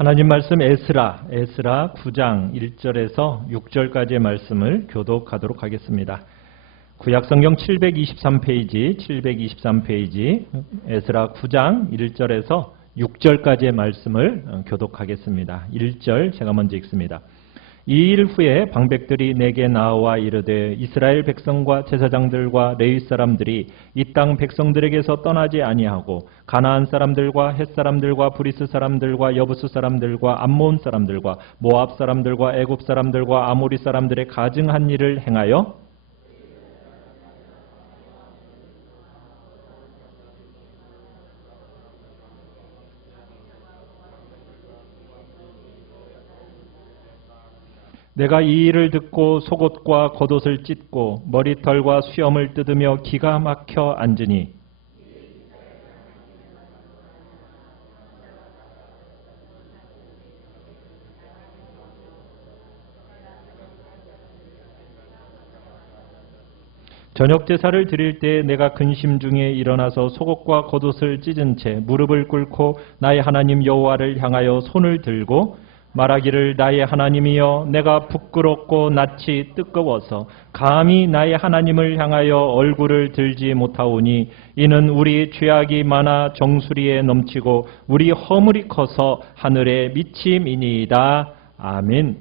하나님 말씀 에스라 9장 1절에서 6절까지의 말씀을 교독하도록 하겠습니다. 구약성경 723페이지 에스라 9장 1절에서 6절까지의 말씀을 교독하겠습니다. 1절 제가 먼저 읽습니다. 이 일 후에 방백들이 내게 나와 이르되 이스라엘 백성과 제사장들과 레위 사람들이 이 땅 백성들에게서 떠나지 아니하고 가나안 사람들과 헷 사람들과 브리스 사람들과 여부스 사람들과 암몬 사람들과 모압 사람들과 애굽 사람들과 아모리 사람들의 가증한 일을 행하여 내가 이 일을 듣고 속옷과 겉옷을 찢고 머리털과 수염을 뜯으며 기가 막혀 앉으니 저녁 제사를 드릴 때 내가 근심 중에 일어나서 속옷과 겉옷을 찢은 채 무릎을 꿇고 나의 하나님 여호와를 향하여 손을 들고 말하기를 나의 하나님이여 내가 부끄럽고 낯이 뜨거워서 감히 나의 하나님을 향하여 얼굴을 들지 못하오니 이는 우리 죄악이 많아 정수리에 넘치고 우리 허물이 커서 하늘에 미침이니이다. 아멘.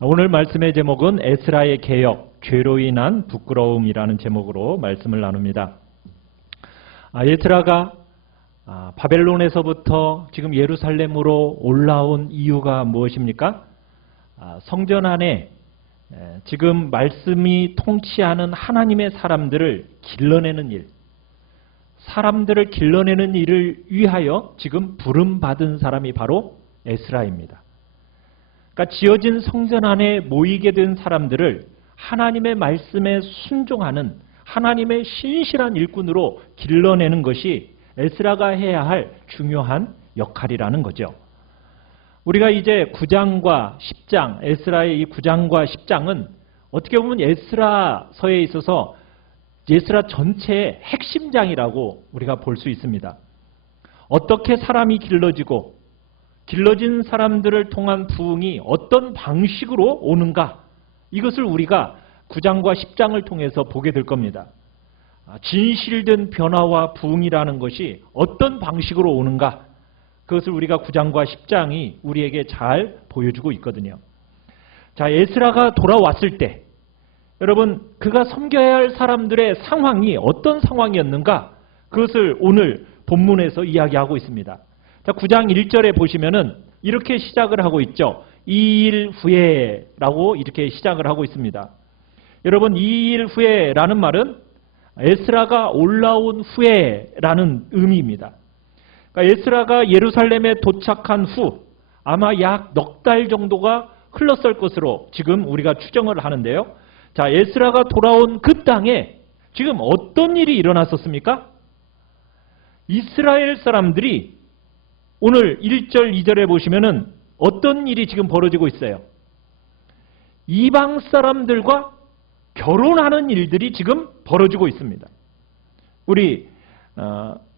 오늘 말씀의 제목은 에스라의 개역, 죄로 인한 부끄러움이라는 제목으로 말씀을 나눕니다. 에스라가 바벨론에서부터 지금 예루살렘으로 올라온 이유가 무엇입니까? 성전 안에 지금 말씀이 통치하는 하나님의 사람들을 길러내는 일, 사람들을 길러내는 일을 위하여 지금 부름받은 사람이 바로 에스라입니다. 그러니까 지어진 성전 안에 모이게 된 사람들을 하나님의 말씀에 순종하는 하나님의 신실한 일꾼으로 길러내는 것이 에스라가 해야 할 중요한 역할이라는 거죠. 우리가 이제 9장과 10장, 에스라의 이 9장과 10장은 어떻게 보면 에스라서에 있어서 에스라 전체의 핵심장이라고 우리가 볼 수 있습니다. 어떻게 사람이 길러지고 길러진 사람들을 통한 부흥이 어떤 방식으로 오는가, 이것을 우리가 9장과 10장을 통해서 보게 될 겁니다. 진실된 변화와 부흥이라는 것이 어떤 방식으로 오는가, 그것을 우리가 9장과 10장이 우리에게 잘 보여주고 있거든요. 자, 에스라가 돌아왔을 때 여러분 그가 섬겨야 할 사람들의 상황이 어떤 상황이었는가, 그것을 오늘 본문에서 이야기하고 있습니다. 자, 9장 1절에 보시면은 이렇게 시작을 하고 있죠. 이 일 후에 라고 이렇게 시작을 하고 있습니다. 여러분 이 일 후에라는 말은 에스라가 올라온 후에라는 의미입니다. 그러니까 에스라가 예루살렘에 도착한 후 아마 약 넉 달 정도가 흘렀을 것으로 지금 우리가 추정을 하는데요. 자, 에스라가 돌아온 그 땅에 지금 어떤 일이 일어났었습니까? 이스라엘 사람들이 오늘 1절 2절에 보시면은 어떤 일이 지금 벌어지고 있어요? 이방 사람들과 결혼하는 일들이 지금 벌어지고 있습니다. 우리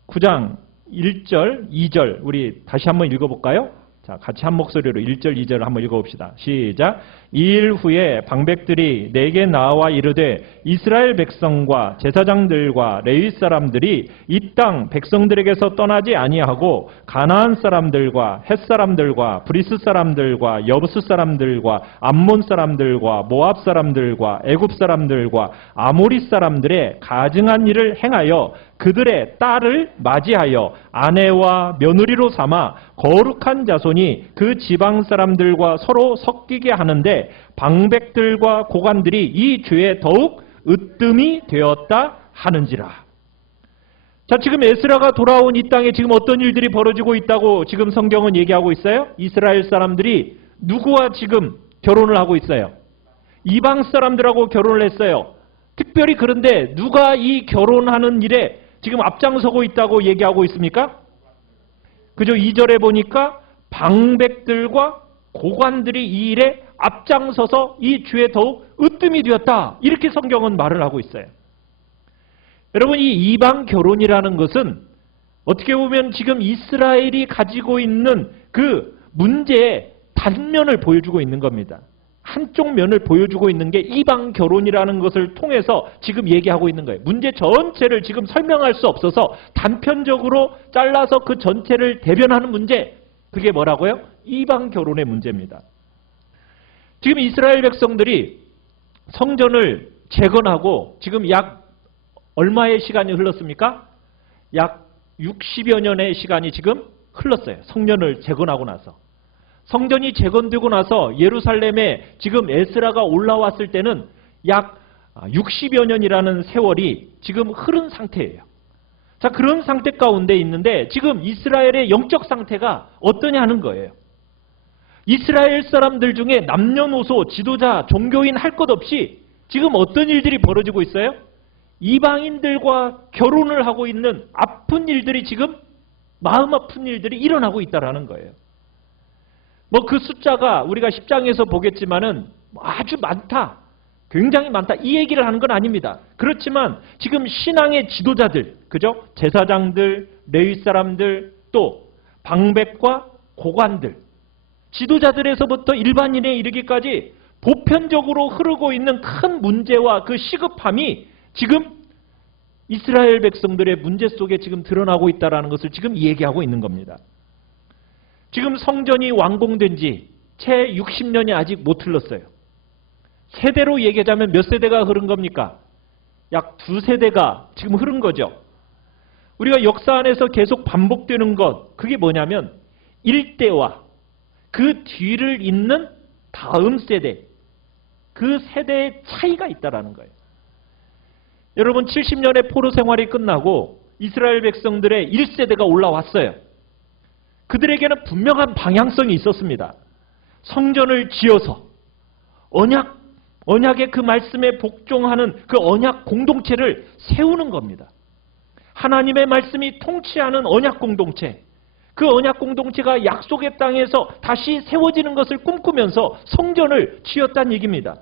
9장 1절, 2절 우리 다시 한번 읽어볼까요? 자, 같이 한 목소리로 1절, 2절을 한번 읽어봅시다. 시작. 이 일 후에 방백들이 내게 나와 이르되 이스라엘 백성과 제사장들과 레위 사람들이 이 땅 백성들에게서 떠나지 아니하고 가나안 사람들과 헷 사람들과 브리스 사람들과 여부스 사람들과 암몬 사람들과 모압 사람들과 애굽 사람들과 아모리 사람들의 가증한 일을 행하여 그들의 딸을 맞이하여 아내와 며느리로 삼아 거룩한 자손이 그 지방 사람들과 서로 섞이게 하는데 방백들과 고관들이 이 죄에 더욱 으뜸이 되었다 하는지라. 자, 지금 에스라가 돌아온 이 땅에 지금 어떤 일들이 벌어지고 있다고 지금 성경은 얘기하고 있어요? 이스라엘 사람들이 누구와 지금 결혼을 하고 있어요? 이방 사람들하고 결혼을 했어요. 특별히 그런데 누가 이 결혼하는 일에 지금 앞장서고 있다고 얘기하고 있습니까? 그죠? 2절에 보니까 방백들과 고관들이 이 일에 앞장서서 이 죄에 더욱 으뜸이 되었다, 이렇게 성경은 말을 하고 있어요. 여러분 이 이방 결혼이라는 것은 어떻게 보면 지금 이스라엘이 가지고 있는 그 문제의 단면을 보여주고 있는 겁니다. 한쪽 면을 보여주고 있는 게 이방 결혼이라는 것을 통해서 지금 얘기하고 있는 거예요. 문제 전체를 지금 설명할 수 없어서 단편적으로 잘라서 그 전체를 대변하는 문제, 그게 뭐라고요? 이방 결혼의 문제입니다. 지금 이스라엘 백성들이 성전을 재건하고 지금 약 얼마의 시간이 흘렀습니까? 약 60여 년의 시간이 지금 흘렀어요. 성전을 재건하고 나서. 성전이 재건되고 나서 예루살렘에 지금 에스라가 올라왔을 때는 약 60여 년이라는 세월이 지금 흐른 상태예요. 자, 그런 상태 가운데 있는데 지금 이스라엘의 영적 상태가 어떠냐 하는 거예요. 이스라엘 사람들 중에 남녀노소, 지도자, 종교인 할 것 없이 지금 어떤 일들이 벌어지고 있어요? 이방인들과 결혼을 하고 있는 아픈 일들이 지금 마음 아픈 일들이 일어나고 있다라는 거예요. 뭐 그 숫자가 우리가 10장에서 보겠지만은 아주 많다. 굉장히 많다. 이 얘기를 하는 건 아닙니다. 그렇지만 지금 신앙의 지도자들, 그죠? 제사장들, 레위 사람들, 또 방백과 고관들, 지도자들에서부터 일반인에 이르기까지 보편적으로 흐르고 있는 큰 문제와 그 시급함이 지금 이스라엘 백성들의 문제 속에 지금 드러나고 있다는 것을 지금 얘기하고 있는 겁니다. 지금 성전이 완공된 지 채 60년이 아직 못 흘렀어요. 세대로 얘기하자면 몇 세대가 흐른 겁니까? 약 2세대가 지금 흐른 거죠. 우리가 역사 안에서 계속 반복되는 것, 그게 뭐냐면 일대와 그 뒤를 잇는 다음 세대, 그 세대의 차이가 있다는 거예요. 여러분 70년의 포로 생활이 끝나고 이스라엘 백성들의 1세대가 올라왔어요. 그들에게는 분명한 방향성이 있었습니다. 성전을 지어서 언약의 그 말씀에 복종하는 그 언약 공동체를 세우는 겁니다. 하나님의 말씀이 통치하는 언약 공동체, 그 언약 공동체가 약속의 땅에서 다시 세워지는 것을 꿈꾸면서 성전을 지었다는 얘기입니다.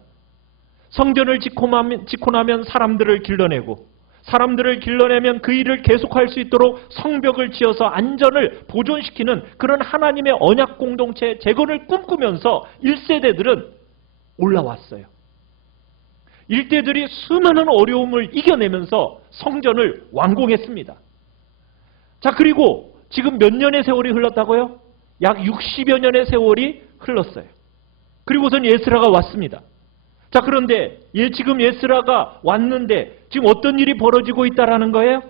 성전을 짓고 나면 사람들을 길러내고, 사람들을 길러내면 그 일을 계속할 수 있도록 성벽을 지어서 안전을 보존시키는 그런 하나님의 언약 공동체 재건을 꿈꾸면서 1세대들은 올라왔어요. 1대들이 수많은 어려움을 이겨내면서 성전을 완공했습니다. 자, 그리고 지금 몇 년의 세월이 흘렀다고요? 약 60여 년의 세월이 흘렀어요. 그리고선 에스라가 왔습니다. 자, 그런데 지금 에스라가 왔는데 지금 어떤 일이 벌어지고 있다라는 거예요?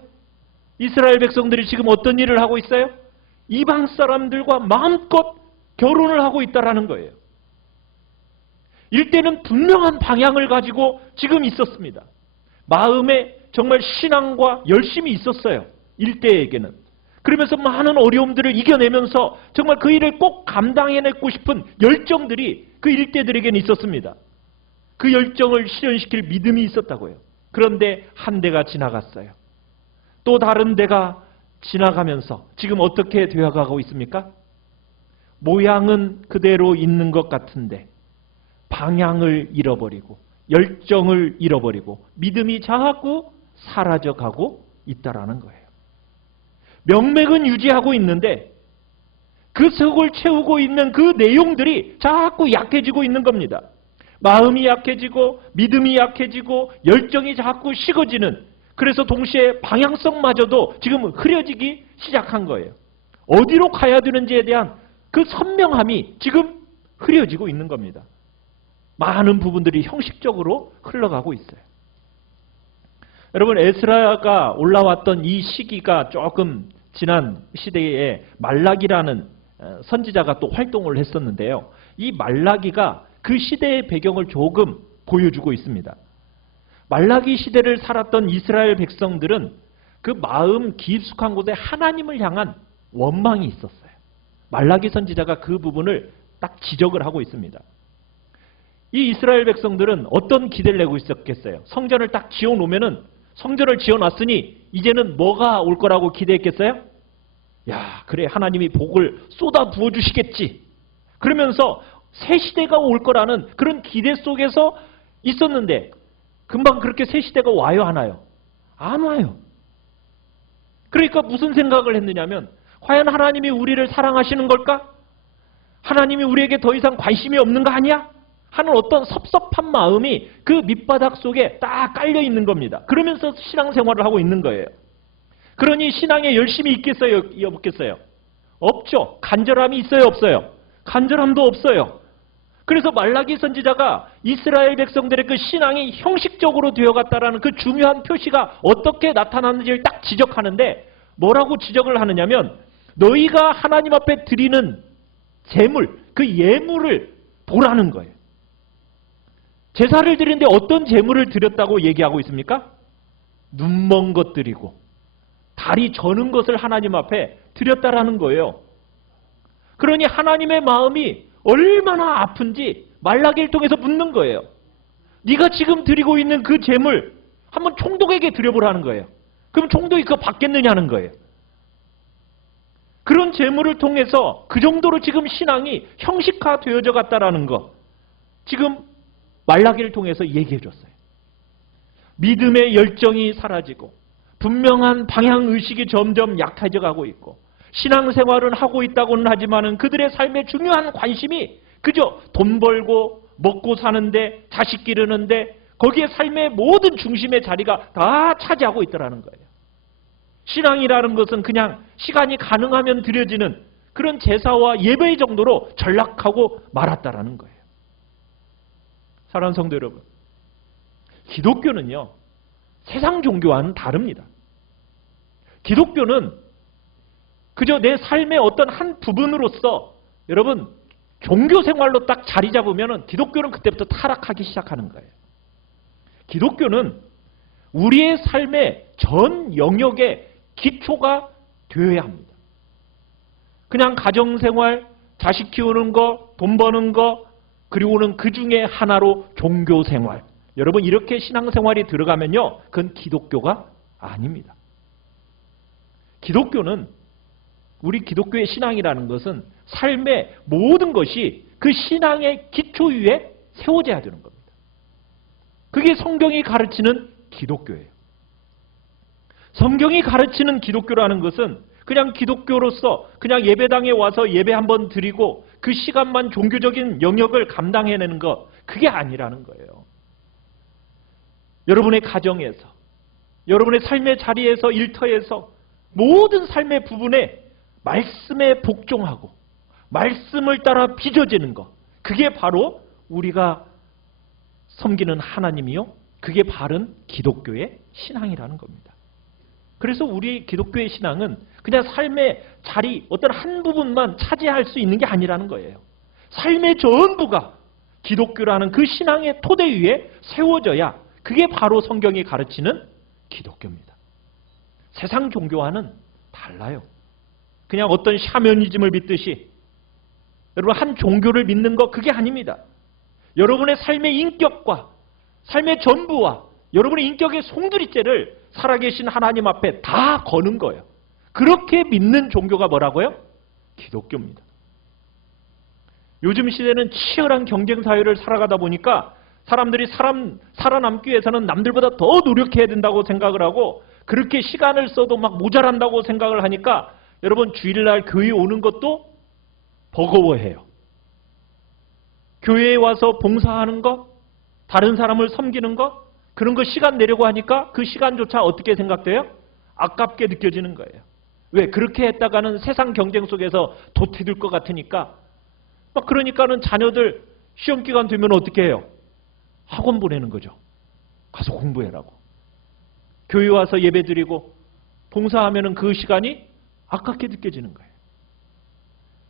이스라엘 백성들이 지금 어떤 일을 하고 있어요? 이방 사람들과 마음껏 결혼을 하고 있다라는 거예요. 일대는 분명한 방향을 가지고 지금 있었습니다. 마음에 정말 신앙과 열심이 있었어요. 일대에게는. 그러면서 많은 어려움들을 이겨내면서 정말 그 일을 꼭 감당해내고 싶은 열정들이 그 일대들에게는 있었습니다. 그 열정을 실현시킬 믿음이 있었다고요. 그런데 한 대가 지나갔어요. 또 다른 대가 지나가면서 지금 어떻게 되어가고 있습니까? 모양은 그대로 있는 것 같은데 방향을 잃어버리고 열정을 잃어버리고 믿음이 자꾸 사라져가고 있다라는 거예요. 명맥은 유지하고 있는데 그 속을 채우고 있는 그 내용들이 자꾸 약해지고 있는 겁니다. 마음이 약해지고 믿음이 약해지고 열정이 자꾸 식어지는, 그래서 동시에 방향성마저도 지금 흐려지기 시작한 거예요. 어디로 가야 되는지에 대한 그 선명함이 지금 흐려지고 있는 겁니다. 많은 부분들이 형식적으로 흘러가고 있어요. 여러분, 에스라가 올라왔던 이 시기가 조금 지난 시대에 말라기라는 선지자가 또 활동을 했었는데요. 이 말라기가 그 시대의 배경을 조금 보여주고 있습니다. 말라기 시대를 살았던 이스라엘 백성들은 그 마음 깊숙한 곳에 하나님을 향한 원망이 있었어요. 말라기 선지자가 그 부분을 딱 지적을 하고 있습니다. 이 이스라엘 백성들은 어떤 기대를 내고 있었겠어요? 성전을 딱 지어놓으면은, 성전을 지어놨으니 이제는 뭐가 올 거라고 기대했겠어요? 야, 그래, 하나님이 복을 쏟아 부어주시겠지. 그러면서 새 시대가 올 거라는 그런 기대 속에서 있었는데 금방 그렇게 새 시대가 와요, 안 와요? 안 와요. 그러니까 무슨 생각을 했느냐면, 과연 하나님이 우리를 사랑하시는 걸까? 하나님이 우리에게 더 이상 관심이 없는 거 아니야? 하는 어떤 섭섭한 마음이 그 밑바닥 속에 딱 깔려 있는 겁니다. 그러면서 신앙생활을 하고 있는 거예요. 그러니 신앙에 열심히 있겠어요? 없겠어요? 없죠. 간절함이 있어요? 없어요? 간절함도 없어요. 그래서 말라기 선지자가 이스라엘 백성들의 그 신앙이 형식적으로 되어갔다라는 그 중요한 표시가 어떻게 나타나는지를 딱 지적하는데 뭐라고 지적을 하느냐면 너희가 하나님 앞에 드리는 제물, 그 예물을 보라는 거예요. 제사를 드리는데 어떤 제물을 드렸다고 얘기하고 있습니까? 눈먼 것들이고 다리 저는 것을 하나님 앞에 드렸다라는 거예요. 그러니 하나님의 마음이 얼마나 아픈지 말라기를 통해서 묻는 거예요. 네가 지금 드리고 있는 그 제물 한번 총독에게 드려보라는 거예요. 그럼 총독이 그거 받겠느냐는 거예요. 그런 제물을 통해서 그 정도로 지금 신앙이 형식화되어져 갔다라는 거 지금 말라기를 통해서 얘기해 줬어요. 믿음의 열정이 사라지고 분명한 방향의식이 점점 약해져 가고 있고 신앙생활은 하고 있다고는 하지만 그들의 삶의 중요한 관심이 그저 돈 벌고 먹고 사는데 자식 기르는데 거기에 삶의 모든 중심의 자리가 다 차지하고 있더라는 거예요. 신앙이라는 것은 그냥 시간이 가능하면 드려지는 그런 제사와 예배 정도로 전락하고 말았다라는 거예요. 사랑하는 성도 여러분, 기독교는요, 세상 종교와는 다릅니다. 기독교는 그저 내 삶의 어떤 한 부분으로서 여러분 종교 생활로 딱 자리 잡으면 기독교는 그때부터 타락하기 시작하는 거예요. 기독교는 우리의 삶의 전 영역의 기초가 되어야 합니다. 그냥 가정생활, 자식 키우는 거, 돈 버는 거, 그리고는 그 중에 하나로 종교생활. 여러분 이렇게 신앙생활이 들어가면요, 그건 기독교가 아닙니다. 기독교는 우리 기독교의 신앙이라는 것은 삶의 모든 것이 그 신앙의 기초 위에 세워져야 되는 겁니다. 그게 성경이 가르치는 기독교예요. 성경이 가르치는 기독교라는 것은 그냥 기독교로서 그냥 예배당에 와서 예배 한번 드리고 그 시간만 종교적인 영역을 감당해내는 것, 그게 아니라는 거예요. 여러분의 가정에서, 여러분의 삶의 자리에서, 일터에서 모든 삶의 부분에 말씀에 복종하고 말씀을 따라 빚어지는 것, 그게 바로 우리가 섬기는 하나님이요, 그게 바른 기독교의 신앙이라는 겁니다. 그래서 우리 기독교의 신앙은 그냥 삶의 자리, 어떤 한 부분만 차지할 수 있는 게 아니라는 거예요. 삶의 전부가 기독교라는 그 신앙의 토대 위에 세워져야 그게 바로 성경이 가르치는 기독교입니다. 세상 종교와는 달라요. 그냥 어떤 샤머니즘을 믿듯이 여러분 한 종교를 믿는 거 그게 아닙니다. 여러분의 삶의 인격과 삶의 전부와 여러분의 인격의 송두리째를 살아계신 하나님 앞에 다 거는 거예요. 그렇게 믿는 종교가 뭐라고요? 기독교입니다. 요즘 시대는 치열한 경쟁 사회를 살아가다 보니까 사람들이 살아남기 위해서는 남들보다 더 노력해야 된다고 생각을 하고 그렇게 시간을 써도 막 모자란다고 생각을 하니까 여러분 주일날 교회에 오는 것도 버거워해요. 교회에 와서 봉사하는 것, 다른 사람을 섬기는 것, 그런 거 시간 내려고 하니까 그 시간조차 어떻게 생각돼요? 아깝게 느껴지는 거예요. 왜? 그렇게 했다가는 세상 경쟁 속에서 도태될 것 같으니까 막 그러니까는 자녀들 시험 기간 되면 어떻게 해요? 학원 보내는 거죠. 가서 공부해라고. 교회 와서 예배 드리고 봉사하면은 그 시간이 아깝게 느껴지는 거예요.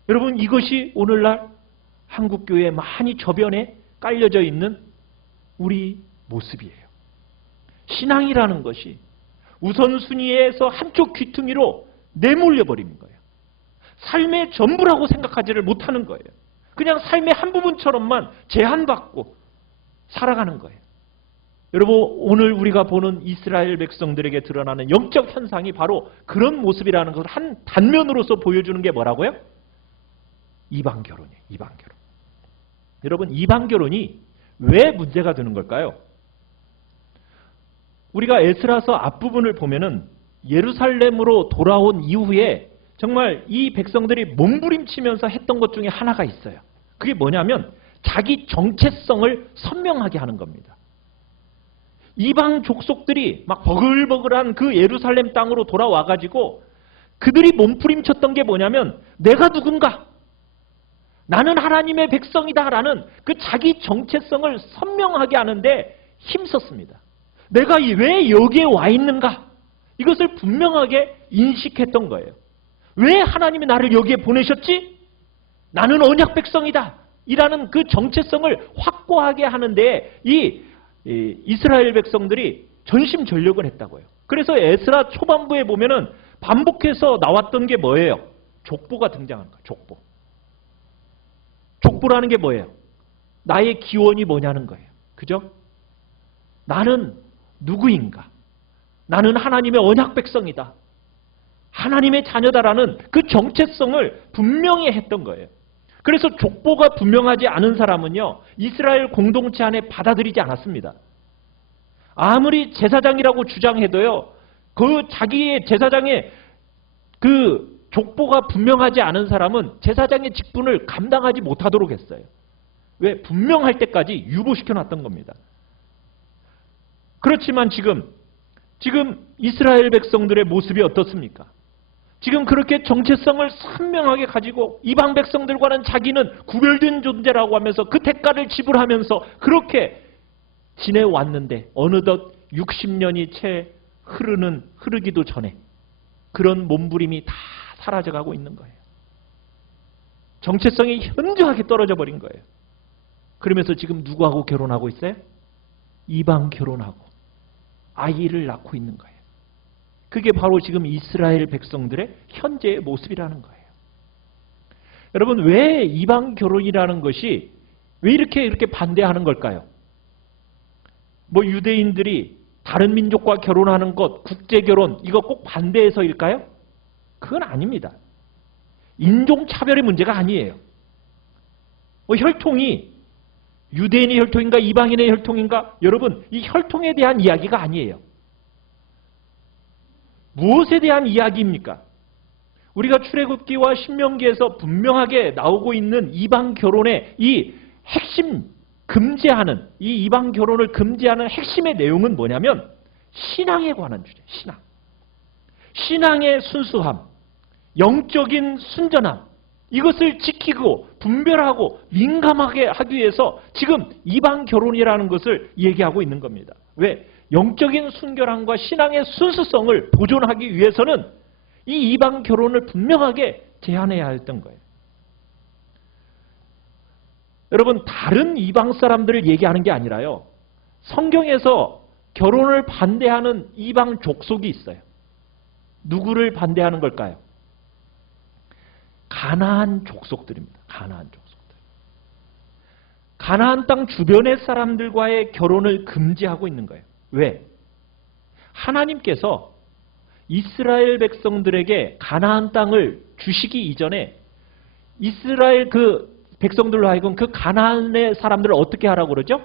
여러분 이것이 오늘날 한국교회에 많이 저변에 깔려져 있는 우리 모습이에요. 신앙이라는 것이 우선순위에서 한쪽 귀퉁이로 내몰려 버리는 거예요. 삶의 전부라고 생각하지를 못하는 거예요. 그냥 삶의 한 부분처럼만 제한받고 살아가는 거예요. 여러분 오늘 우리가 보는 이스라엘 백성들에게 드러나는 영적 현상이 바로 그런 모습이라는 것을 한 단면으로서 보여주는 게 뭐라고요? 이방결혼이에요. 이방결혼. 여러분 이방결혼이 왜 문제가 되는 걸까요? 우리가 에스라서 앞부분을 보면은 예루살렘으로 돌아온 이후에 정말 이 백성들이 몸부림치면서 했던 것 중에 하나가 있어요. 그게 뭐냐면 자기 정체성을 선명하게 하는 겁니다. 이방 족속들이 막 버글버글한 그 예루살렘 땅으로 돌아와가지고 그들이 몸부림쳤던 게 뭐냐면 내가 누군가? 나는 하나님의 백성이다라는 그 자기 정체성을 선명하게 하는데 힘썼습니다. 내가 왜 여기에 와 있는가? 이것을 분명하게 인식했던 거예요. 왜 하나님이 나를 여기에 보내셨지? 나는 언약 백성이다. 이라는 그 정체성을 확고하게 하는데 이 이스라엘 백성들이 전심전력을 했다고요. 그래서 에스라 초반부에 보면은 반복해서 나왔던 게 뭐예요? 족보가 등장하는 거예요. 족보. 족보라는 게 뭐예요? 나의 기원이 뭐냐는 거예요. 그죠? 나는 누구인가? 나는 하나님의 언약 백성이다. 하나님의 자녀다라는 그 정체성을 분명히 했던 거예요. 그래서 족보가 분명하지 않은 사람은요, 이스라엘 공동체 안에 받아들이지 않았습니다. 아무리 제사장이라고 주장해도요, 그 자기의 제사장의 그 족보가 분명하지 않은 사람은 제사장의 직분을 감당하지 못하도록 했어요. 왜? 분명할 때까지 유보시켜 놨던 겁니다. 그렇지만 지금 이스라엘 백성들의 모습이 어떻습니까? 지금 그렇게 정체성을 선명하게 가지고 이방 백성들과는 자기는 구별된 존재라고 하면서 그 대가를 지불하면서 그렇게 지내왔는데 어느덧 60년이 채 흐르기도 전에 그런 몸부림이 다 사라져가고 있는 거예요. 정체성이 현저하게 떨어져 버린 거예요. 그러면서 지금 누구하고 결혼하고 있어요? 이방 결혼하고 아이를 낳고 있는 거예요. 그게 바로 지금 이스라엘 백성들의 현재의 모습이라는 거예요. 여러분, 왜 이방 결혼이라는 것이 왜 이렇게 반대하는 걸까요? 뭐 유대인들이 다른 민족과 결혼하는 것, 국제결혼, 이거 꼭 반대해서일까요? 그건 아닙니다. 인종차별의 문제가 아니에요. 혈통이 유대인의 혈통인가 이방인의 혈통인가? 여러분, 이 혈통에 대한 이야기가 아니에요. 무엇에 대한 이야기입니까? 우리가 출애굽기와 신명기에서 분명하게 나오고 있는 이방 결혼의 이 핵심 금지하는, 이 이방 결혼을 금지하는 핵심의 내용은 뭐냐면 신앙에 관한 주제, 신앙. 신앙의 순수함, 영적인 순전함, 이것을 지키고 분별하고 민감하게 하기 위해서 지금 이방 결혼이라는 것을 얘기하고 있는 겁니다. 왜? 영적인 순결함과 신앙의 순수성을 보존하기 위해서는 이 이방 결혼을 분명하게 제한해야 했던 거예요. 여러분, 다른 이방 사람들을 얘기하는 게 아니라요, 성경에서 결혼을 반대하는 이방 족속이 있어요. 누구를 반대하는 걸까요? 가나안 족속들입니다. 가나안 족속들. 가나안 땅 주변의 사람들과의 결혼을 금지하고 있는 거예요. 왜? 하나님께서 이스라엘 백성들에게 가나안 땅을 주시기 이전에 이스라엘 그 백성들로 하여금 그 가나안의 사람들을 어떻게 하라고 그러죠?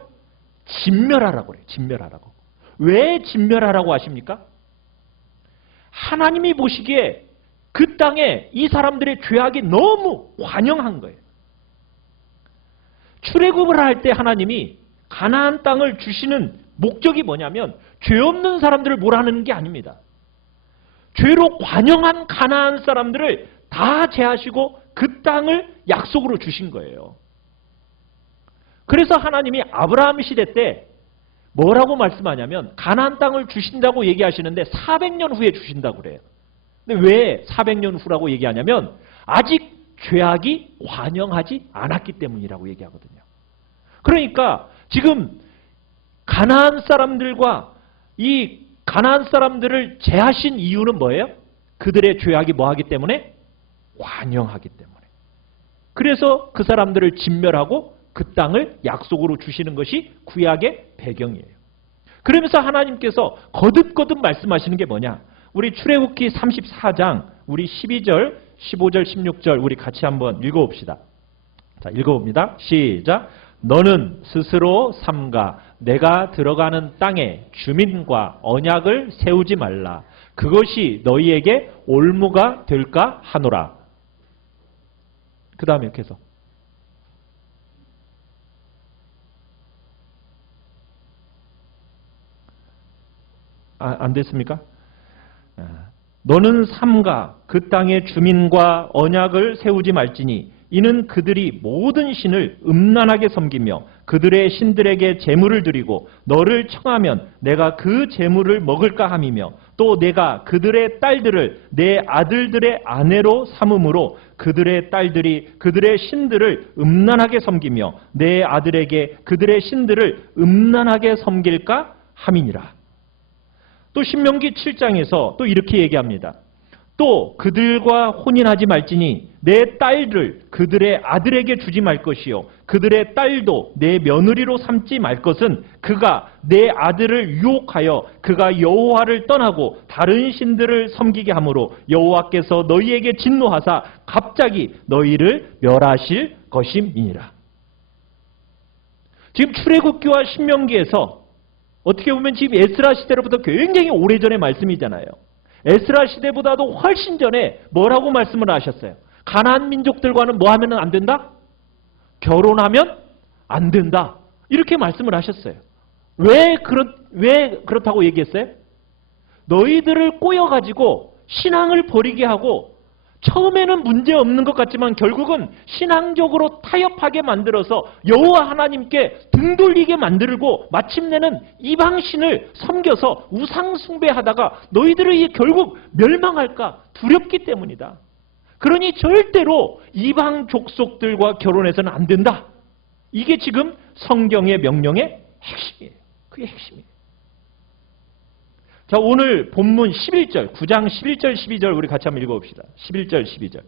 진멸하라고 그래요. 진멸하라고. 왜 진멸하라고 하십니까? 하나님이 보시기에 그 땅에 이 사람들의 죄악이 너무 관영한 거예요. 출애굽을 할 때 하나님이 가나안 땅을 주시는 목적이 뭐냐면 죄 없는 사람들을 몰아내는 게 아닙니다. 죄로 관영한 가나안 사람들을 다 제하시고 그 땅을 약속으로 주신 거예요. 그래서 하나님이 아브라함 시대 때 뭐라고 말씀하냐면 가나안 땅을 주신다고 얘기하시는데 400년 후에 주신다고 그래요. 근데 왜 400년 후라고 얘기하냐면 아직 죄악이 관영하지 않았기 때문이라고 얘기하거든요. 그러니까 지금 가나안 사람들과 이 가나안 사람들을 제하신 이유는 뭐예요? 그들의 죄악이 뭐하기 때문에? 관영하기 때문에. 그래서 그 사람들을 진멸하고 그 땅을 약속으로 주시는 것이 구약의 배경이에요. 그러면서 하나님께서 거듭거듭 말씀하시는 게 뭐냐? 우리 출애굽기 34장 우리 12절, 15절, 16절 우리 같이 한번 읽어봅시다. 자, 읽어봅니다. 시작. 너는 스스로 삼가 내가 들어가는 땅에 주민과 언약을 세우지 말라. 그것이 너희에게 올무가 될까 하노라. 그 다음에 계속. 안 됐습니까? 너는 삼가 그 땅의 주민과 언약을 세우지 말지니 이는 그들이 모든 신을 음란하게 섬기며 그들의 신들에게 제물을 드리고 너를 청하면 내가 그 제물을 먹을까 함이며 또 내가 그들의 딸들을 내 아들들의 아내로 삼음으로 그들의 딸들이 그들의 신들을 음란하게 섬기며 내 아들에게 그들의 신들을 음란하게 섬길까 함이니라. 또 신명기 7장에서 또 이렇게 얘기합니다. 또 그들과 혼인하지 말지니 내 딸을 그들의 아들에게 주지 말 것이요 그들의 딸도 내 며느리로 삼지 말 것은 그가 내 아들을 유혹하여 그가 여호와를 떠나고 다른 신들을 섬기게 하므로 여호와께서 너희에게 진노하사 갑자기 너희를 멸하실 것임이니라. 지금 출애굽기와 신명기에서 어떻게 보면 지금 에스라 시대로부터 굉장히 오래전의 말씀이잖아요. 에스라 시대보다도 훨씬 전에 뭐라고 말씀을 하셨어요? 가나안 민족들과는 뭐 하면 안 된다? 결혼하면 안 된다. 이렇게 말씀을 하셨어요. 왜 그렇다고 얘기했어요? 너희들을 꼬여가지고 신앙을 버리게 하고 처음에는 문제 없는 것 같지만 결국은 신앙적으로 타협하게 만들어서 여호와 하나님께 등 돌리게 만들고 마침내는 이방신을 섬겨서 우상 숭배하다가 너희들이 결국 멸망할까 두렵기 때문이다. 그러니 절대로 이방 족속들과 결혼해서는 안 된다. 이게 지금 성경의 명령의 핵심이에요. 그게 핵심이에요. 자, 오늘 본문 11절, 9장 11절, 12절 우리 같이 한번 읽어봅시다. 11절, 12절.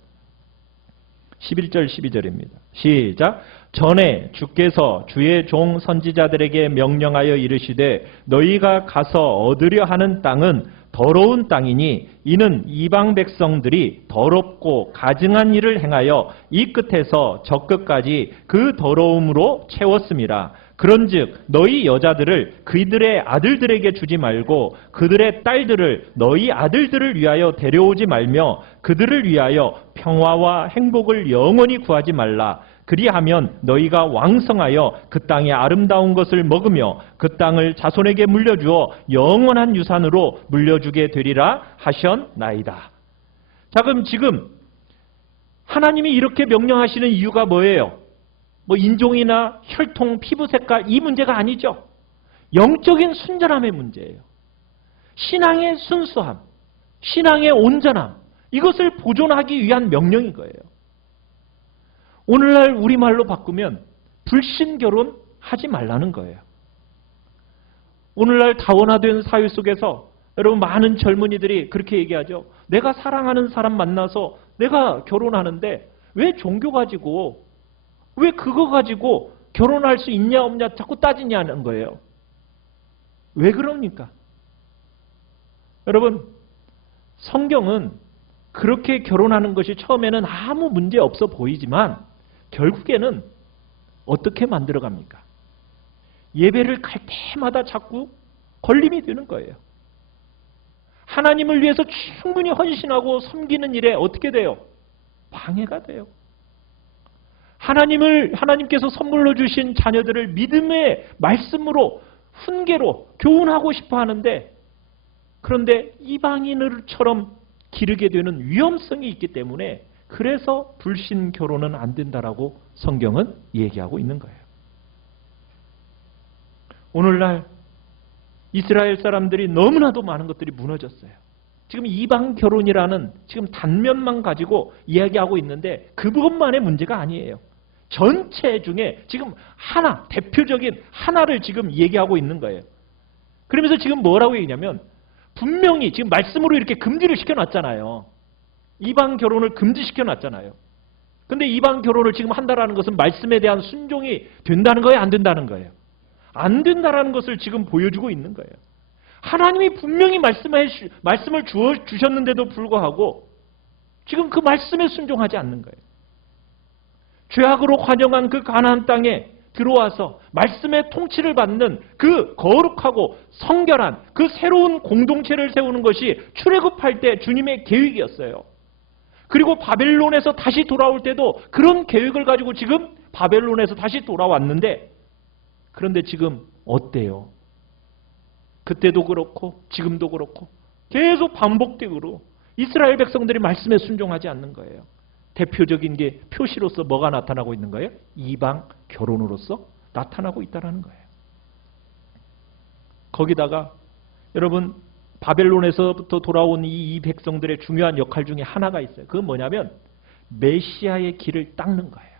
11절, 12절입니다. 시작. 전에 주께서 주의 종 선지자들에게 명령하여 이르시되 너희가 가서 얻으려 하는 땅은 더러운 땅이니 이는 이방 백성들이 더럽고 가증한 일을 행하여 이 끝에서 저 끝까지 그 더러움으로 채웠음이라. 그런즉 너희 여자들을 그들의 아들들에게 주지 말고 그들의 딸들을 너희 아들들을 위하여 데려오지 말며 그들을 위하여 평화와 행복을 영원히 구하지 말라. 그리하면 너희가 왕성하여 그 땅의 아름다운 것을 먹으며 그 땅을 자손에게 물려주어 영원한 유산으로 물려주게 되리라 하셨나이다. 자, 그럼 지금 하나님이 이렇게 명령하시는 이유가 뭐예요? 뭐 인종이나 혈통, 피부 색깔 이 문제가 아니죠. 영적인 순전함의 문제예요. 신앙의 순수함, 신앙의 온전함, 이것을 보존하기 위한 명령인 거예요. 오늘날 우리말로 바꾸면 불신결혼 하지 말라는 거예요. 오늘날 다원화된 사회 속에서 여러분 많은 젊은이들이 그렇게 얘기하죠. 내가 사랑하는 사람 만나서 내가 결혼하는데 왜 종교 가지고 왜 그거 가지고 결혼할 수 있냐 없냐 자꾸 따지냐는 거예요. 왜 그럽니까? 여러분, 성경은 그렇게 결혼하는 것이 처음에는 아무 문제 없어 보이지만 결국에는 어떻게 만들어갑니까? 예배를 갈 때마다 자꾸 걸림이 되는 거예요. 하나님을 위해서 충분히 헌신하고 섬기는 일에 어떻게 돼요? 방해가 돼요. 하나님께서 선물로 주신 자녀들을 믿음의 말씀으로 훈계로 교훈하고 싶어 하는데 그런데 이방인처럼 기르게 되는 위험성이 있기 때문에 그래서 불신 결혼은 안 된다라고 성경은 얘기하고 있는 거예요. 오늘날 이스라엘 사람들이 너무나도 많은 것들이 무너졌어요. 지금 이방 결혼이라는 지금 단면만 가지고 이야기하고 있는데 그것만의 문제가 아니에요. 전체 중에 지금 하나, 대표적인 하나를 지금 얘기하고 있는 거예요. 그러면서 지금 뭐라고 얘기냐면 분명히 지금 말씀으로 이렇게 금지를 시켜놨잖아요. 이방 결혼을 금지시켜놨잖아요. 근데 이방 결혼을 지금 한다라는 것은 말씀에 대한 순종이 된다는 거예요? 안 된다는 거예요? 안 된다라는 것을 지금 보여주고 있는 거예요. 하나님이 분명히 말씀을 주셨는데도 불구하고 지금 그 말씀에 순종하지 않는 거예요. 죄악으로 관영한 그 가나안 땅에 들어와서 말씀의 통치를 받는 그 거룩하고 성결한 그 새로운 공동체를 세우는 것이 출애굽할 때 주님의 계획이었어요. 그리고 바벨론에서 다시 돌아올 때도 그런 계획을 가지고 지금 바벨론에서 다시 돌아왔는데, 그런데 지금 어때요? 그때도 그렇고 지금도 그렇고 계속 반복되고 이스라엘 백성들이 말씀에 순종하지 않는 거예요. 대표적인 게 표시로서 뭐가 나타나고 있는 거예요? 이방 결혼으로서 나타나고 있다는 거예요. 거기다가 여러분, 바벨론에서부터 돌아온 이 백성들의 중요한 역할 중에 하나가 있어요. 그건 뭐냐면 메시아의 길을 닦는 거예요.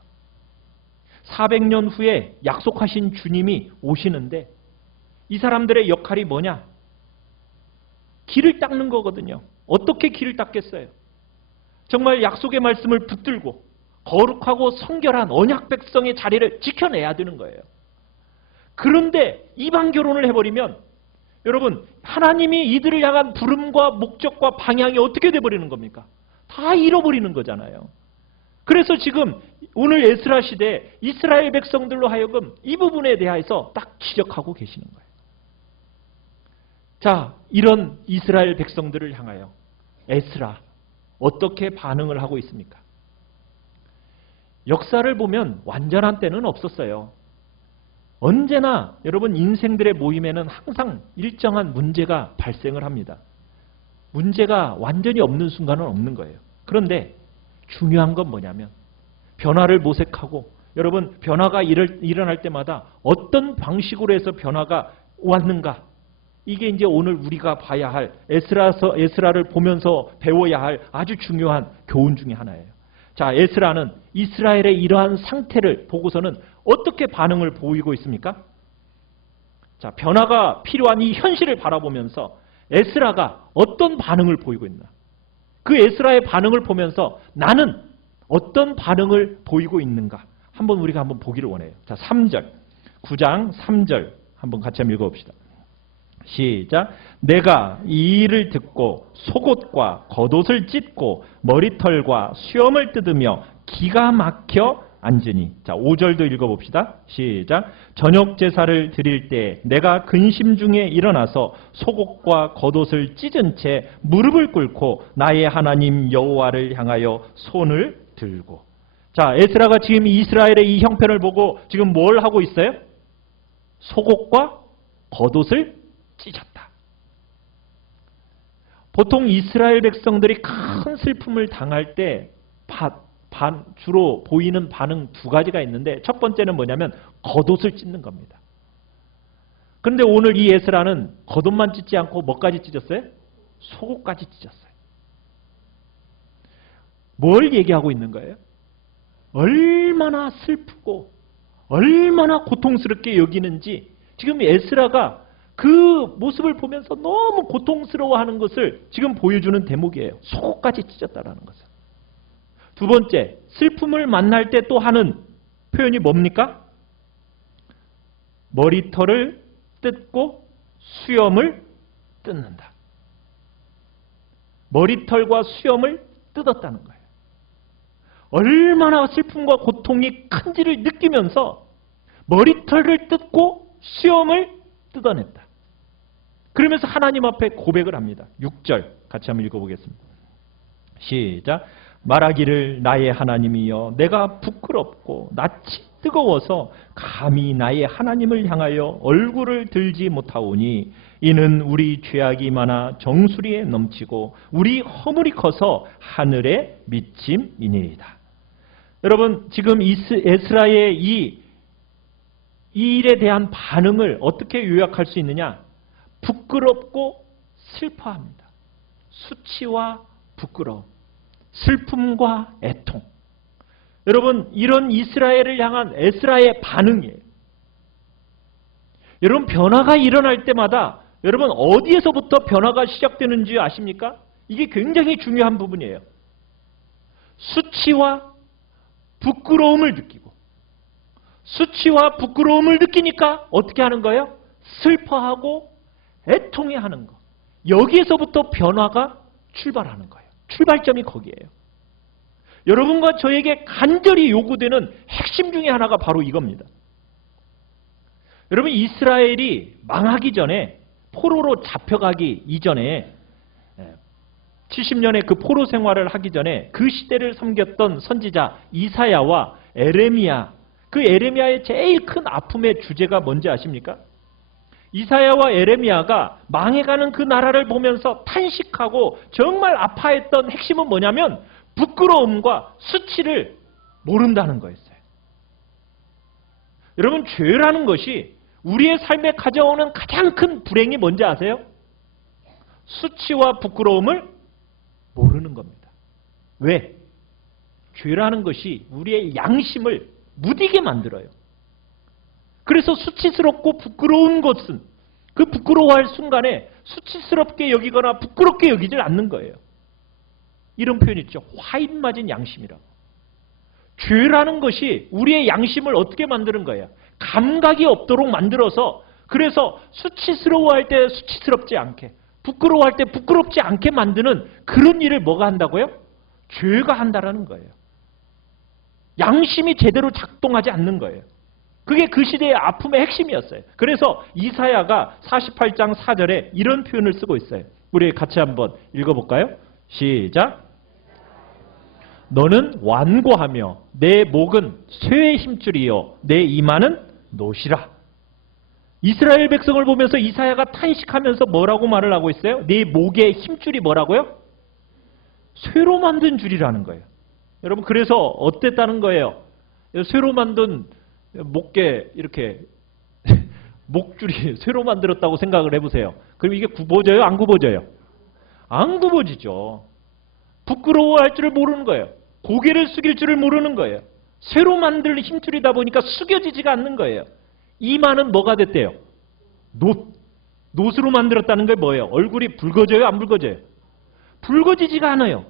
400년 후에 약속하신 주님이 오시는데 이 사람들의 역할이 뭐냐? 길을 닦는 거거든요. 어떻게 길을 닦겠어요? 정말 약속의 말씀을 붙들고 거룩하고 성결한 언약 백성의 자리를 지켜내야 되는 거예요. 그런데 이방 결혼을 해버리면 여러분, 하나님이 이들을 향한 부름과 목적과 방향이 어떻게 돼버리는 겁니까? 다 잃어버리는 거잖아요. 그래서 지금 오늘 에스라 시대에 이스라엘 백성들로 하여금 이 부분에 대해서 딱 지적하고 계시는 거예요. 자, 이런 이스라엘 백성들을 향하여 에스라 어떻게 반응을 하고 있습니까? 역사를 보면 완전한 때는 없었어요. 언제나 여러분 인생들의 모임에는 항상 일정한 문제가 발생을 합니다. 문제가 완전히 없는 순간은 없는 거예요. 그런데 중요한 건 뭐냐면 변화를 모색하고, 여러분 변화가 일어날 때마다 어떤 방식으로 해서 변화가 왔는가, 이게 이제 오늘 우리가 봐야 할 에스라를 보면서 배워야 할 아주 중요한 교훈 중에 하나예요. 자, 에스라는 이스라엘의 이러한 상태를 보고서는 어떻게 반응을 보이고 있습니까? 자, 변화가 필요한 이 현실을 바라보면서 에스라가 어떤 반응을 보이고 있나? 그 에스라의 반응을 보면서 나는 어떤 반응을 보이고 있는가? 우리가 한번 보기를 원해요. 자, 3절, 9장 3절 한번 같이 한번 읽어봅시다. 시작. 내가 이 일을 듣고 속옷과 겉옷을 찢고 머리털과 수염을 뜯으며 기가 막혀 앉으니. 자, 5절도 읽어봅시다. 시작. 저녁 제사를 드릴 때 내가 근심 중에 일어나서 속옷과 겉옷을 찢은 채 무릎을 꿇고 나의 하나님 여호와를 향하여 손을 들고. 자, 에스라가 지금 이스라엘의 이 형편을 보고 지금 뭘 하고 있어요? 속옷과 겉옷을 찢었다. 보통 이스라엘 백성들이 큰 슬픔을 당할 때 주로 보이는 반응 두 가지가 있는데, 첫 번째는 뭐냐면 겉옷을 찢는 겁니다. 그런데 오늘 이 에스라는 겉옷만 찢지 않고 뭐까지 찢었어요? 속옷까지 찢었어요. 뭘 얘기하고 있는 거예요? 얼마나 슬프고 얼마나 고통스럽게 여기는지 지금 에스라가 그 모습을 보면서 너무 고통스러워하는 것을 지금 보여주는 대목이에요. 속옷까지 찢었다라는 것을. 두 번째, 슬픔을 만날 때 또 하는 표현이 뭡니까? 머리털을 뜯고 수염을 뜯는다. 머리털과 수염을 뜯었다는 거예요. 얼마나 슬픔과 고통이 큰지를 느끼면서 머리털을 뜯고 수염을 뜯어냈다. 그러면서 하나님 앞에 고백을 합니다. 6절 같이 한번 읽어보겠습니다. 시작. 말하기를 나의 하나님이여 내가 부끄럽고 낯이 뜨거워서 감히 나의 하나님을 향하여 얼굴을 들지 못하오니 이는 우리 죄악이 많아 정수리에 넘치고 우리 허물이 커서 하늘에 미침이니이다. 여러분, 지금 에스라의 이 일에 대한 반응을 어떻게 요약할 수 있느냐? 부끄럽고 슬퍼합니다. 수치와 부끄러움, 슬픔과 애통. 여러분, 이런 이스라엘을 향한 에스라의 반응이에요. 여러분, 변화가 일어날 때마다 여러분 어디에서부터 변화가 시작되는지 아십니까? 이게 굉장히 중요한 부분이에요. 수치와 부끄러움을 느끼고, 수치와 부끄러움을 느끼니까 어떻게 하는 거예요? 슬퍼하고 애통해하는 거. 여기에서부터 변화가 출발하는 거예요. 출발점이 거기에요. 여러분과 저에게 간절히 요구되는 핵심 중에 하나가 바로 이겁니다. 여러분 이스라엘이 망하기 전에 포로로 잡혀가기 이전에 70년의 그 포로 생활을 하기 전에 그 시대를 섬겼던 선지자 이사야와 에레미야, 그 에레미야의 제일 큰 아픔의 주제가 뭔지 아십니까? 이사야와 에레미야가 망해가는 그 나라를 보면서 탄식하고 정말 아파했던 핵심은 뭐냐면 부끄러움과 수치를 모른다는 거였어요. 여러분 죄라는 것이 우리의 삶에 가져오는 가장 큰 불행이 뭔지 아세요? 수치와 부끄러움을 모르는 겁니다. 왜? 죄라는 것이 우리의 양심을 무디게 만들어요. 그래서 수치스럽고 부끄러운 것은 그 부끄러워할 순간에 수치스럽게 여기거나 부끄럽게 여기질 않는 거예요. 이런 표현이 있죠. 화인 맞은 양심이라고. 죄라는 것이 우리의 양심을 어떻게 만드는 거예요? 감각이 없도록 만들어서 그래서 수치스러워할 때 수치스럽지 않게 부끄러워할 때 부끄럽지 않게 만드는 그런 일을 뭐가 한다고요? 죄가 한다라는 거예요. 양심이 제대로 작동하지 않는 거예요. 그게 그 시대의 아픔의 핵심이었어요. 그래서 이사야가 48장 4절에 이런 표현을 쓰고 있어요. 우리 같이 한번 읽어볼까요? 시작. 너는 완고하며 내 목은 쇠의 힘줄이요 내 이마는 노시라. 이스라엘 백성을 보면서 이사야가 탄식하면서 뭐라고 말을 하고 있어요? 내 목의 힘줄이 뭐라고요? 쇠로 만든 줄이라는 거예요. 여러분 그래서 어땠다는 거예요? 쇠로 만든 목게 이렇게 목줄이 쇠로 만들었다고 생각을 해보세요. 그럼 이게 굽어져요? 안 굽어져요? 안 굽어지죠. 부끄러워할 줄을 모르는 거예요. 고개를 숙일 줄을 모르는 거예요. 쇠로 만들 힘줄이다 보니까 숙여지지가 않는 거예요. 이마는 뭐가 됐대요? 놋으로 만들었다는 게 뭐예요? 얼굴이 붉어져요? 안 붉어져요? 붉어지지가 않아요.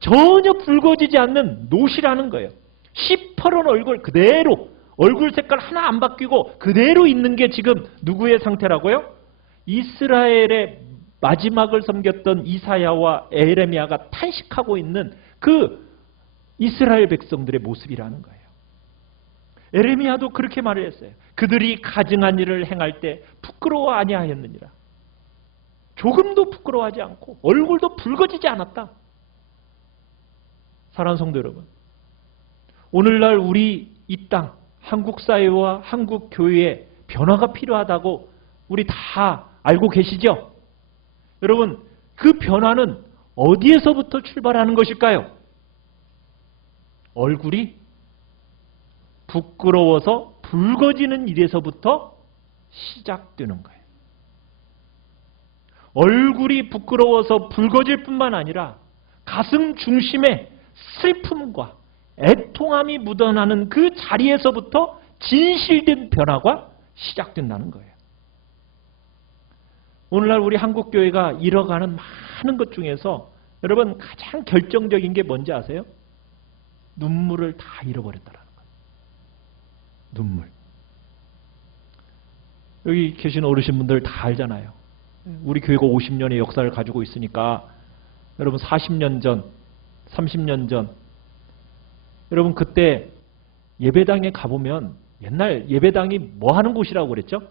전혀 붉어지지 않는 놋이라는 거예요. 시퍼런 얼굴 그대로 얼굴 색깔 하나 안 바뀌고 그대로 있는 게 지금 누구의 상태라고요? 이스라엘의 마지막을 섬겼던 이사야와 에레미야가 탄식하고 있는 그 이스라엘 백성들의 모습이라는 거예요. 에레미야도 그렇게 말을 했어요. 그들이 가증한 일을 행할 때 부끄러워 아니하였느니라. 조금도 부끄러워하지 않고 얼굴도 붉어지지 않았다. 사랑하는 성도 여러분, 오늘날 우리 이 땅 한국 사회와 한국 교회에 변화가 필요하다고 우리 다 알고 계시죠? 여러분 그 변화는 어디에서부터 출발하는 것일까요? 얼굴이 부끄러워서 붉어지는 일에서부터 시작되는 거예요. 얼굴이 부끄러워서 붉어질 뿐만 아니라 가슴 중심에 슬픔과 애통함이 묻어나는 그 자리에서부터 진실된 변화가 시작된다는 거예요. 오늘날 우리 한국교회가 잃어가는 많은 것 중에서 여러분 가장 결정적인 게 뭔지 아세요? 눈물을 다 잃어버렸다는 거예요. 눈물. 여기 계신 어르신분들 다 알잖아요. 우리 교회가 50년의 역사를 가지고 있으니까 여러분 40년 전, 30년 전 여러분 그때 예배당에 가보면 옛날 예배당이 뭐 하는 곳이라고 그랬죠?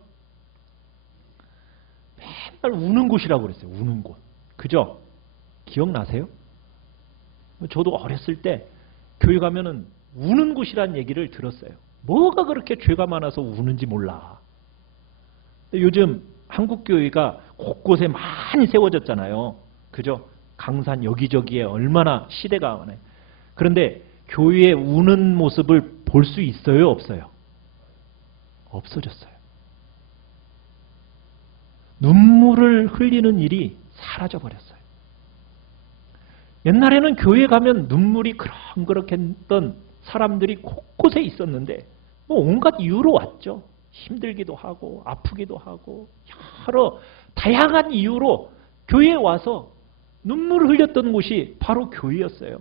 맨날 우는 곳이라고 그랬어요. 우는 곳. 그죠? 기억나세요? 저도 어렸을 때 교회 가면은 우는 곳이라는 얘기를 들었어요. 뭐가 그렇게 죄가 많아서 우는지 몰라. 근데 요즘 한국교회가 곳곳에 많이 세워졌잖아요. 그죠? 강산 여기저기에 얼마나 시대가 많아요. 그런데 교회에 우는 모습을 볼 수 있어요? 없어요? 없어졌어요. 눈물을 흘리는 일이 사라져버렸어요. 옛날에는 교회 가면 눈물이 그럭그럭 했던 사람들이 곳곳에 있었는데 뭐 온갖 이유로 왔죠. 힘들기도 하고 아프기도 하고 여러 다양한 이유로 교회에 와서 눈물을 흘렸던 곳이 바로 교회였어요.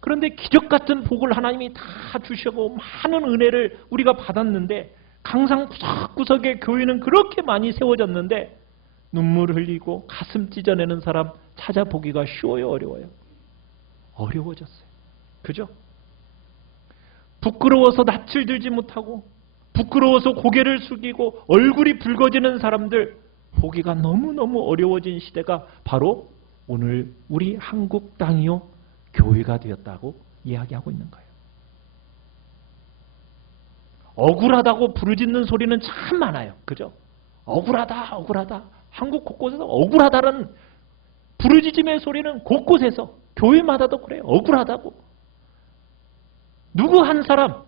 그런데 기적 같은 복을 하나님이 다 주시고 많은 은혜를 우리가 받았는데 강상 구석구석에 교회는 그렇게 많이 세워졌는데 눈물 흘리고 가슴 찢어내는 사람 찾아보기가 쉬워요? 어려워요? 어려워졌어요. 그죠? 부끄러워서 낯을 들지 못하고 부끄러워서 고개를 숙이고 얼굴이 붉어지는 사람들, 보기가 너무너무 어려워진 시대가 바로 오늘 우리 한국 땅이요 교회가 되었다고 이야기하고 있는 거예요. 억울하다고 부르짖는 소리는 참 많아요. 그죠? 억울하다, 억울하다. 한국 곳곳에서 억울하다는 부르짖음의 소리는 곳곳에서, 교회마다도 그래요. 억울하다고. 누구 한 사람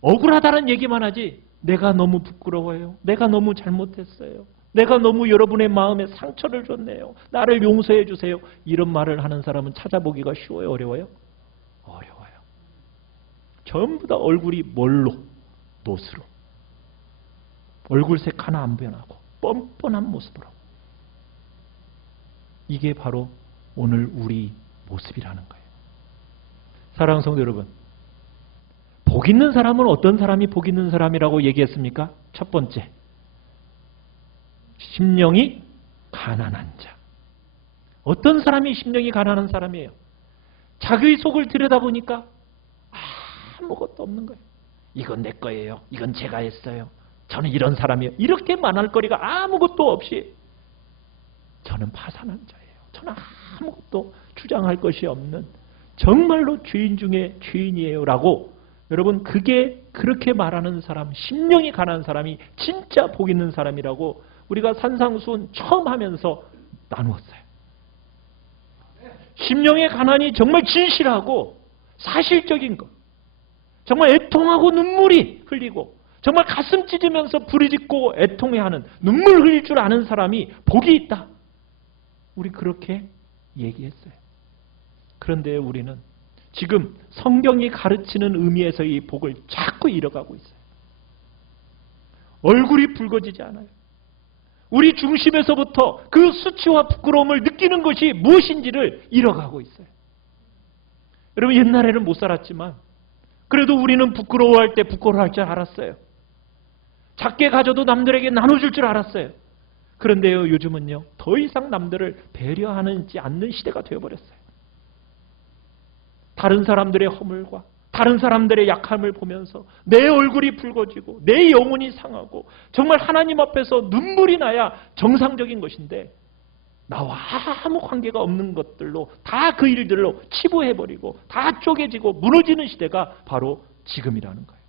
억울하다는 얘기만 하지, 내가 너무 부끄러워요. 내가 너무 잘못했어요. 내가 너무 여러분의 마음에 상처를 줬네요. 나를 용서해 주세요. 이런 말을 하는 사람은 찾아보기가 쉬워요? 어려워요? 어려워요. 전부 다 얼굴이 뭘로? 노스로. 얼굴색 하나 안 변하고 뻔뻔한 모습으로. 이게 바로 오늘 우리 모습이라는 거예요. 사랑하는 성도 여러분, 복 있는 사람은 어떤 사람이 복 있는 사람이라고 얘기했습니까? 첫 번째, 심령이 가난한 자. 어떤 사람이 심령이 가난한 사람이에요? 자기 속을 들여다보니까 아무것도 없는 거예요. 이건 내 거예요. 이건 제가 했어요. 저는 이런 사람이에요. 이렇게 말할 거리가 아무것도 없이 저는 파산한 자예요. 저는 아무것도 주장할 것이 없는 정말로 죄인 중에 죄인이에요 라고, 여러분, 그게 그렇게 말하는 사람, 심령이 가난한 사람이 진짜 복 있는 사람이라고 우리가 산상수훈 처음 하면서 나누었어요. 심령의 가난이 정말 진실하고 사실적인 것, 정말 애통하고 눈물이 흘리고 정말 가슴 찢으면서 부르짖고 애통해하는, 눈물 흘릴 줄 아는 사람이 복이 있다. 우리 그렇게 얘기했어요. 그런데 우리는 지금 성경이 가르치는 의미에서 이 복을 자꾸 잃어가고 있어요. 얼굴이 붉어지지 않아요. 우리 중심에서부터 그 수치와 부끄러움을 느끼는 것이 무엇인지를 잃어가고 있어요. 여러분, 옛날에는 못 살았지만 그래도 우리는 부끄러워할 때 부끄러워할 줄 알았어요. 작게 가져도 남들에게 나눠줄 줄 알았어요. 그런데요, 요즘은요, 더 이상 남들을 배려하지 않는 시대가 되어버렸어요. 다른 사람들의 허물과 다른 사람들의 약함을 보면서 내 얼굴이 붉어지고 내 영혼이 상하고 정말 하나님 앞에서 눈물이 나야 정상적인 것인데, 나와 아무 관계가 없는 것들로 다 그 일들로 치부해버리고 다 쪼개지고 무너지는 시대가 바로 지금이라는 거예요.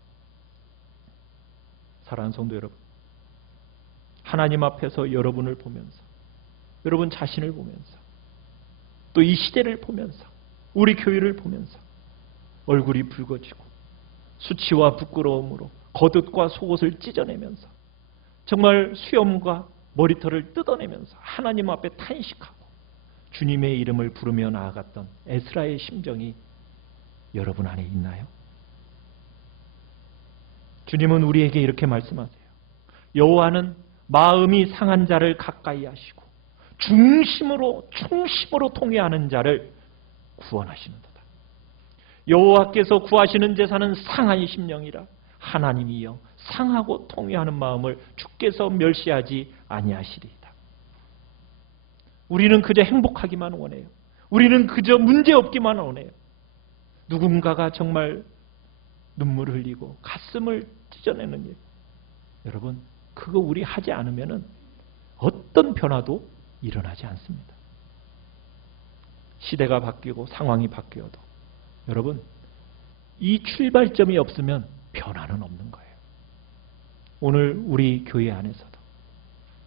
사랑하는 성도 여러분, 하나님 앞에서 여러분을 보면서, 여러분 자신을 보면서, 또 이 시대를 보면서, 우리 교회를 보면서 얼굴이 붉어지고 수치와 부끄러움으로 겉옷과 속옷을 찢어내면서 정말 수염과 머리털을 뜯어내면서 하나님 앞에 탄식하고 주님의 이름을 부르며 나아갔던 에스라의 심정이 여러분 안에 있나요? 주님은 우리에게 이렇게 말씀하세요. 여호와는 마음이 상한 자를 가까이 하시고 중심으로 통회하는 자를 구원하시는도다. 여호와께서 구하시는 제사는 상한 심령이라 하나님이여 상하고 통회하는 마음을 주께서 멸시하지 아니하시리이다. 우리는 그저 행복하기만 원해요. 우리는 그저 문제없기만 원해요. 누군가가 정말 눈물을 흘리고 가슴을 찢어내는 일, 여러분, 그거 우리 하지 않으면 어떤 변화도 일어나지 않습니다. 시대가 바뀌고 상황이 바뀌어도 여러분, 이 출발점이 없으면 변화는 없는 거예요. 오늘 우리 교회 안에서도,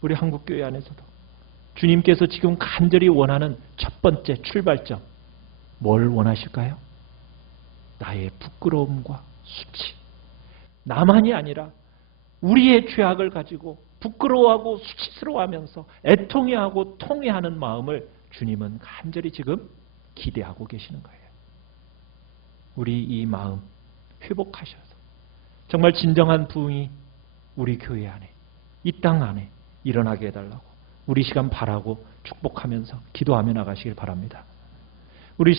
우리 한국교회 안에서도 주님께서 지금 간절히 원하는 첫 번째 출발점, 뭘 원하실까요? 나의 부끄러움과 수치, 나만이 아니라 우리의 죄악을 가지고 부끄러워하고 수치스러워하면서 애통해하고 통회하는 마음을 주님은 간절히 지금 기대하고 계시는 거예요. 우리 이 마음 회복하셔서 정말 진정한 부흥이 우리 교회 안에, 이 땅 안에 일어나게 해달라고 우리 시간 바라고 축복하면서 기도하며 나가시길 바랍니다. 우리